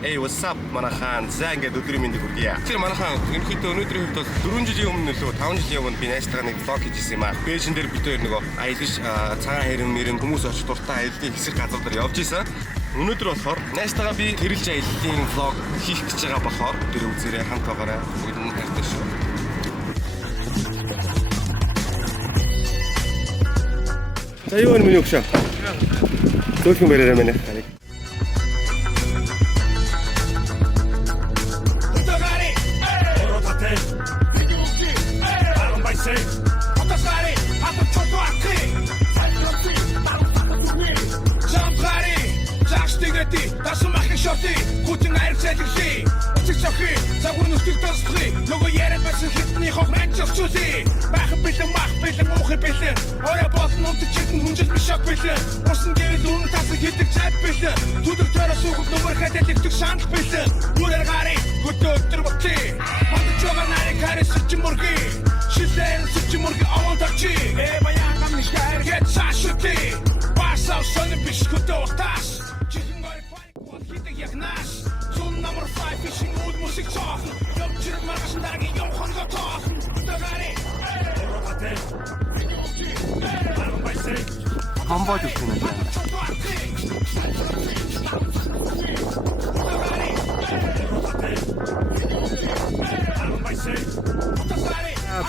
Hey, what's up манайхан. За ингээд өдрийн мэндийг хүргье. Тэр манайхан ерөнхийдөө өнөөдрийн хувьд бол 4 жилийн өмнө нөлөө 5 жилийн өмнө би найзтайгаа нэг влог хийжсэн юм аа. Бээжин дээр бид хоёр нөгөө аялж цагаан хэрэн хүмүүс очиж дуртай аяллаа хэсэг газар дээр явж исэн. Өнөөдөр болохоор найзтайгаа би тэрэлж аяллаа влог хийх гэж байгаа болохоор тэр үзээрэй хамт байгаарай. Бүгд нь хайртай шүү. За юу юм өгшөө. Зөвхөн мэрээрээ мэнэ. Dasu machen Schotti, guten Einzellig, und ich sage, sag uns nicht das Dreh, nur jeder was ich nicht auch Mensch zu sehen. Machen bitte, mach bitte, mach bitte. Euer Bossen und die Chicken und ich mich bitte. Osten gehen du und das geht die Zeit bitte. Du der Tür suchen, nur hätte dich zu Sand bitte. Nur der Gari, gut der Botte. Man der Job an eine Karte sitzt im Morgen. Schütteln sitzt im Morgen auch unter Chi. Bei ja kann nicht geil, jetzt Saschutti. Was auf Sonne bist gut durch das. Jak nasz, zon number 5 fishing wood musik talking. Yok çırp markasın dergi yok hanga talking. Dagari. Хамбоо гэх юм байна.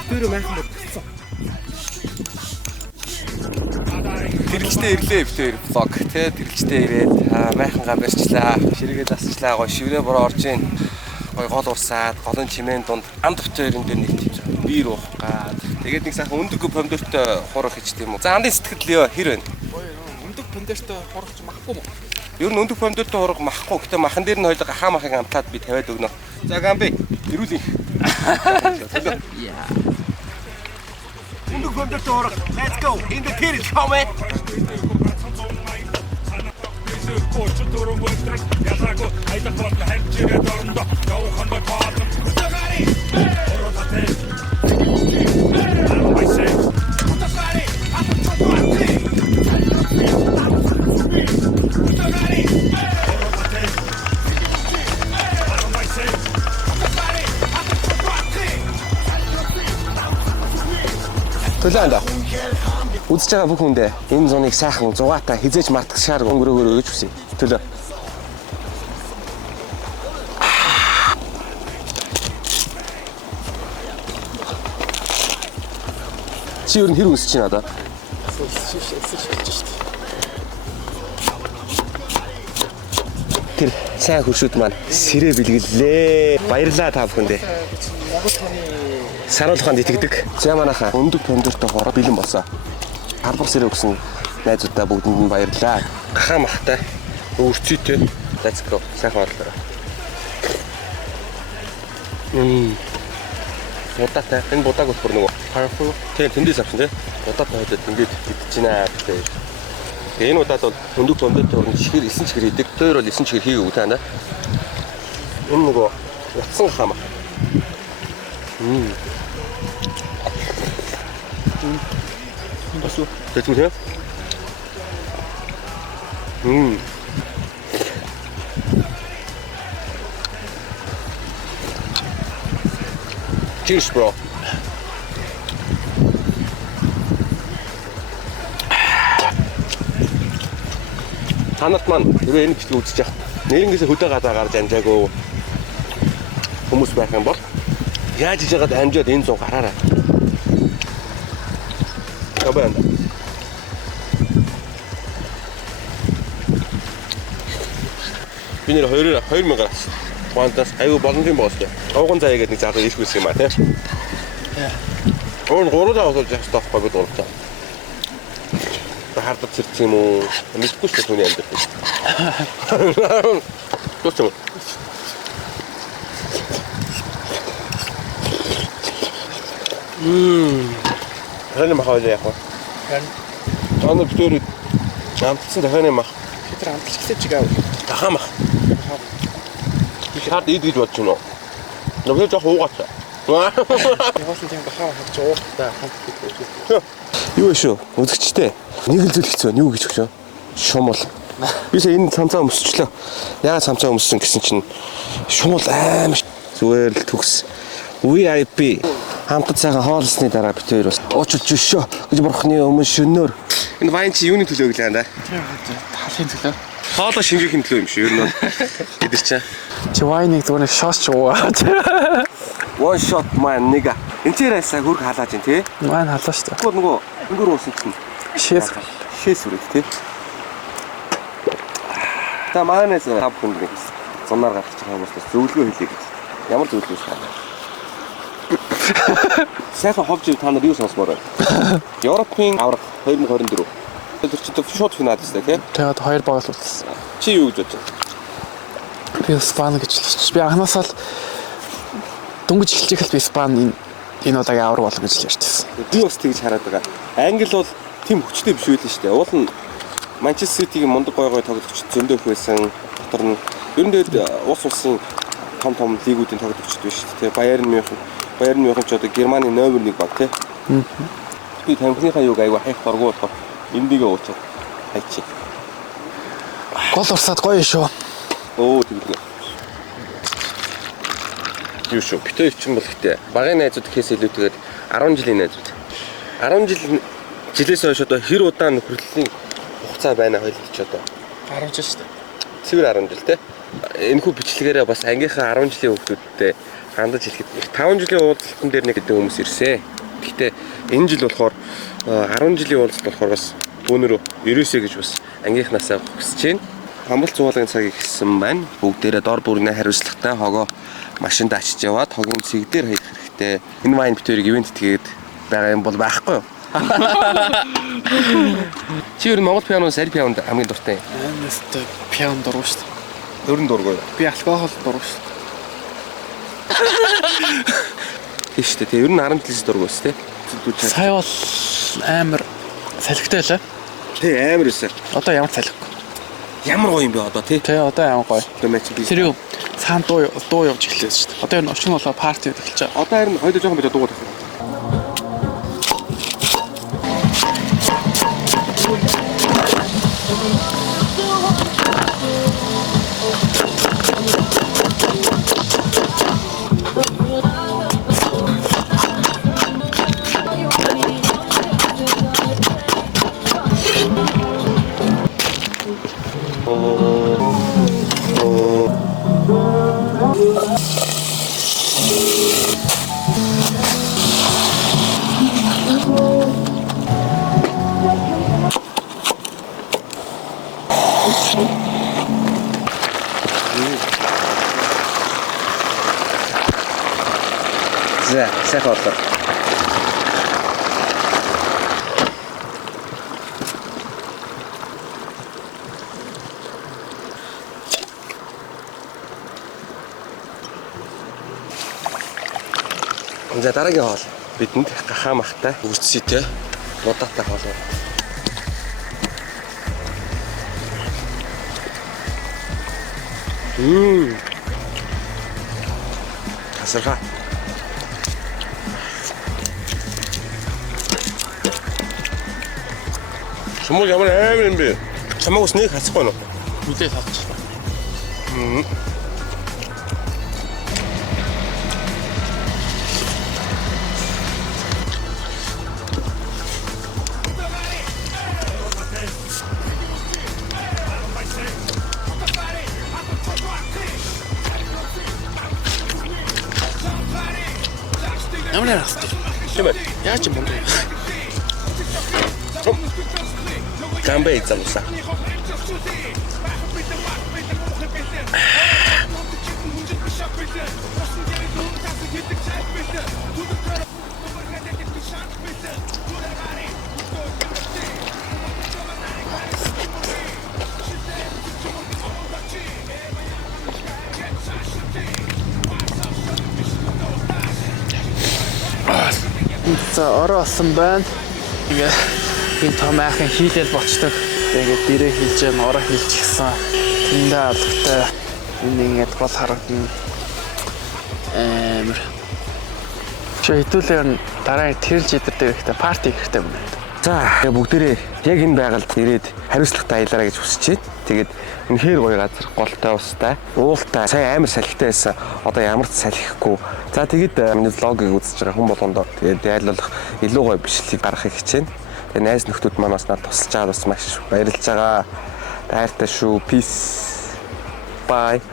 Тэр мэхэн бодсон. Тэрэлжтэй ирлээ битээр влог тий тэрэлжтэй ирээд майхан гам барьчлаа ширгээ засчлаа гоё шиврээ бороо орж ийн гоё гол урсаад голын чимээн дунд ам дэвтэрэн дээр нэг тийм биер уух гад тэгээд нэг сайхан өндөг помидортой хурах гэж тийм үү за андын сэтгэл хэр байна өндөг помидортой хурах ч махгүй мó ер нь өндөг помидортой хурах махгүй гэхдээ махан дээр нь хоёул хаа махыг амтаад би тавиад өгнө за гамби ирүүлээ өндөг помидортой хурах let's go in the pit come Koçu durum öldürük Yasağı ayda kulakla her cire dorumda Yavukan ve bağırdım Kutagari Orada tek Arabay sen Kutagari Atı çok vakti Kutagari Orada tek Arabay sen Kutagari Atı çok vakti Төлөөндөө үзэж байгаа бүх хүндээ энэ зуныг сайхан зугаатаа хизээж мартах шаарга өнгөрөөгөө гэж хүсье. Төлөө. Чи ер нь хэр үсэж чинь одоо? Тэр сайн хуршууд маань сэрээ бэлгэлээ. Баярлалаа та бүхэндээ. Саруулханд итгэдэг. За манайхаа өндөг помидортой хороо бэлэн болсон. Албар сэрээ өгсөн найзуудаа бүгдэнд нь баярлалаа. Гахаа махтай. Өрцөйтэй. Let's go. Сайхан орлоо. Будаатай. Энэ будааг бүр нөгөө powerful. Тэгээ тэндээс авсан тий. Будаатай хойдод ингэж идэж байна гэдэг. Тэгээ энэ удаад бол өндөг помидортой хорон чихэр 9 чихэр хийдэг. Тэр бол 9 чихэр хийгээгүй таана. Энэ нөгөө утсан гахаа мах. Тэцүү тий. Cheers bro. Танарт маань хэрвээ энэ бичлэг үзэж байгаа нэрнгээсээ хөдөө гадаа гарч амжаагүй хүмүүс байх юм бол яаж хийж яагаад амжаад энэ зов гараарай. Абан. Би нэр 2000-аас Гуантаас аюу боломжтой боостой. Овгон заяа гэдэг нэг залуу ирэх байсан юм а тий. Өөр гурав даваа болж яах таахгүй бид гуравтаа. Хардад зэрэг юм уу? Мэдгүй ч түүний амьдрал. Тусам. Хань махаа яах вэ? Таны битүүр амтсан дахианы мах. тэр амтлагтай чигаа. Тахамах. Хаад ийд гэж бодож байна уу? Нөгөө жоох уугач. Яваасан тийм бахаа хавч уухтай хамт гэдэг. Юу шүү? Үзэгчтэй. Нэг л зүйл хэцүү. Юу гэж өгч вэ? Шумал. Би сая энэ цамцаа өмсчлөө. Яагаад цамцаа өмссөн гэсэн чинь шуул аим зүгээр л төгс. VIP хамтд сайхан хоолсны дараа бид хоёр бас уучлж өшөө гэж бурхны өмнө шөнөөр. Энэ вайн чи юуны төлөө гэлээ да? Талын төлөө. Хоолоо шингээхийн төлөө юм шүү ер нь. Эдэр чаа. Чи вайныг зүгээр шоос уугаа. One shot man nigga. Энтерээсаа хөрг халааж ин тий. Вайн халаа шүү дээ. Тэгвэл нөгөө өнгөр уусан чинь шээс үрэх тий. Та маанаас тав хүн нэг зунаар гарч байгаа хүмүүст зөвлөгөө хэлье гэж. Ямар зөвлөгөө шаардлагатай. Сайхан ховж та нар юу сонсмоор байна? Европын аврах 2024. Тэр чинь шууд финал өстэй тий. Тэгээд хоёр баг л үлдсэн. Чи юу гэж бодож байна? Би Испани гэж хэлж. Би анхнаасаа л дөнгөж эхэлж ихэл би Испани энэ удаагийн авраг болно гэж ярьжсэн. Би бас тэгж хараад байгаа. Англи бол тийм хүчтэй биш байлээ шүү дээ. Уул нь Манчестер Ситигийн мундаг гой тоглогч зөндөх байсан. Дотор нь ер нь тэгээд улсын том лигүүдийн тоглогчд биш шүү дээ. Байерн Мюнхен ч одоо Германы номер 1 баг тий. Би тамхиныхаа юуг айгу хайх дургу болох эндигээ уучаад хайчих. Гол урсаад гоё шүү. Оо тэгвэл юу шүү битээ чинь бол гэтээ багын найзууд гэхээс илүүтэйгээр 10 жилийн найзууд 10 жилээс хойш одоо хэр удаан нөхөрлөлийн хугацаа байна хоёулд ч одоо 10 жил шүү дээ. цэвэр 10 жил те энэхүү бичлэгээрээ бас ангийнхаа 10 жилийн хүүхдүүдтэй хандаж хэлэхэд 5 жилийн уулзалтан дээр нэг гэдэг хүмүүс ирсэн. Гэхдээ энэ жил болохоор 10 жилийн уулзалт болохоор бас бөөнөрөө ерөөсөө гэж бас ангийнхнаасаа хүсэж байна. Хамбал цуулагын цагийг хэлсэн байна. Бүгдээрээ дор бүрнээ хариуцлагатай хогоо машинд ачиж яваад хогийн цэг дээр хаях хэрэгтэй. Энэ вайн битүүрийг ивент тэгээд байгаа юм бол байхгүй юу? Чи ер нь Монгол пианоос аль пианонд хамгийн дуртай юм? Нэстэ пиано дургу шүү дээ. Өрн дургүй. Би алкогол дургу шүү дээ. Тийш үү. Ер нь 10 жилээс дургүй шүү дээ. Сая бол амар салхитай байлаа. Тий амар өсөө. Одоо ямар салхигүй. Ямар гоё юм бэ одоо тий? Тэ одоо ямар гоё. Тэр юу цаан дуу явж эхлэв шүү дээ. Одоо энэ өчнө болоо парти эхэлж байгаа. Одоо харин хоёул жоохон байж дуугаад байна. Сайн хоолой. За дараагийн хоол бидэнд гахаа махтай үрцсэйтэй удаатай хоол байна. Тасархаа. Чамаг ямар амар юм бэ? Чамаг ус нэг хасахгүй нь. Мэдээ татчихлаа. Ямар яах вэ? Чимээ. Яаж юм бэ? Гамбей замса. За ороосон байна. Ингээ энэ том айхын хийлэл болчдөг. Тэгээд дээрээ хийж яа ороо хийлчихсэн. Тэндээ алгатай. Энэ ингээд гол харагдана. Амар. Чи хэдүүлээ дараагийн тэрл жидэр дээр ихтэй парти ихтэй юм байна. За бүгдээрээ яг энэ байгальд ирээд хариуцлагатай аялаарай гэж хүсэж байна. Тэгээд үнэхээр гоё газар, голтой устай, уултай, сайн амар салхитай байсан. Одоо ямар ч салхихгүй. За тэгээд миний влогийг үзэж байгаа хүн болгондоо тэгээд айлуулах илүү гоё бичлэгийг гаргахыг хичээнэ. Тэгээд найз нөхдүүд манаас надад тусалж байгаад бас маш баярлж байгаа. Хайртай шүү. Peace. Bye.